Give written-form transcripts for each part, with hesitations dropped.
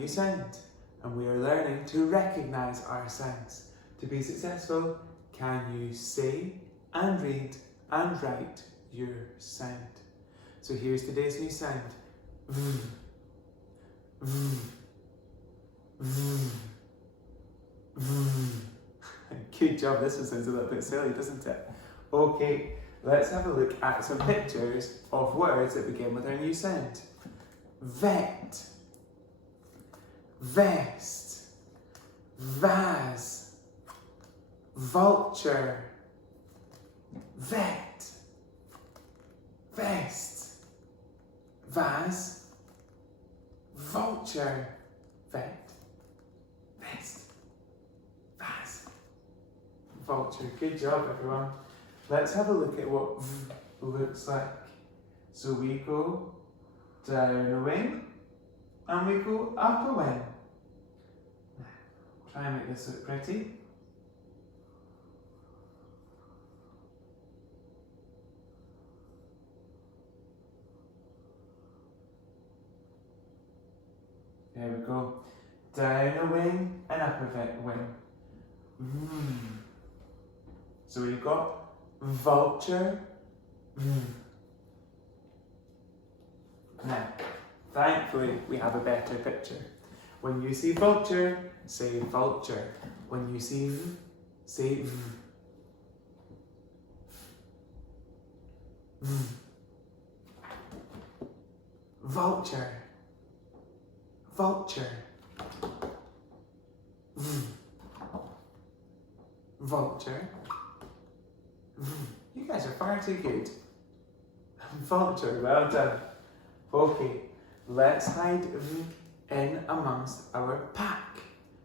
you sound. And we are learning to recognize our sounds. To be successful, can you say and read and write your sound? So here's today's new sound. V, v, v, v. Good job, this one sounds a little bit silly, doesn't it? Okay, let's have a look at some pictures of words that begin with our new sound. Vet, vest, vase, vulture, vet, vest, vase, vulture, vet, vest, vase, vulture. Good job, everyone. Let's have a look at what V looks like. So we go down a wing and we go up a wing. Try and make this look pretty. There we go. Down a wing and up a wing. So we've got vulture. Now, thankfully, we have a better picture. When you see vulture, say vulture. When you see V, say V. V. Vulture. Vulture. V. Vulture. V. You guys are far too good. Vulture, well done. Okay, let's hide V in amongst our pack.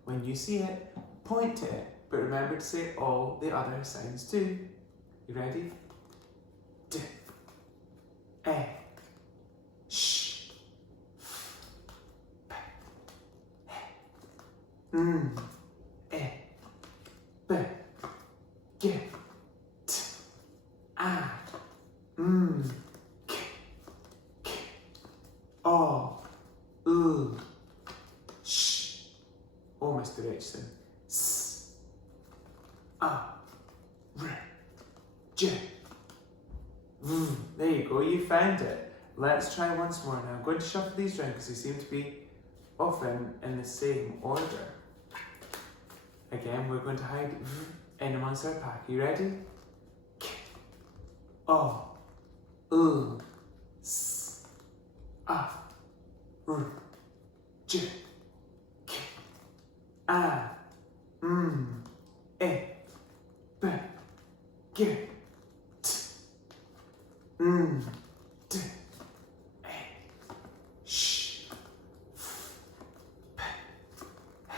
When you see it, point to it, but remember to say all the other sounds too. You ready? D, E, sh, f, p, e, b, g, t, a, k, k, o, u, sh. Oh, Mr. Richardson. S, a, r, j, v. There you go, you found it. Let's try once more now. I'm going to shuffle these around because they seem to be often in the same order. Again, we're going to hide V in amongst our pack. You ready? K, O, U, S, A, R, J, K, A, E, B, G, T, D, E, sh, f, p, h.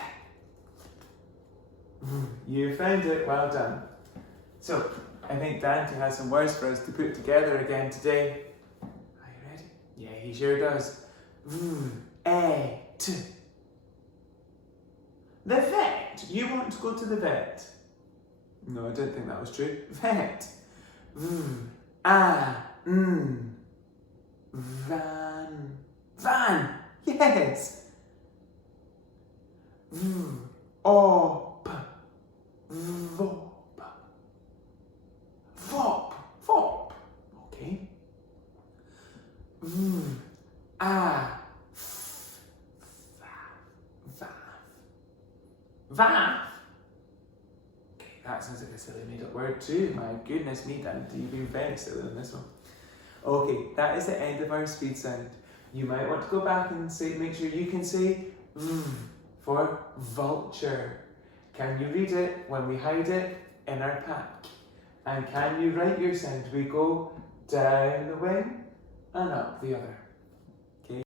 You found it, well done. So, I think Dante has some words for us to put together again today. Are you ready? Yeah, he sure does. Vet. The vet. You want to go to the vet? No, I don't think that was true. Vet. Van. Van. Yes. Op. Vop. Vop. Vop. Okay. Vath. Okay, that sounds like a silly made up word too. My goodness me, Dante, you've been very silly on this one. Okay, that is the end of our speed sound. You might want to go back and make sure you can say for vulture. Can you read it when we hide it in our pack? And can you write your sound? We go down the wing and up the other.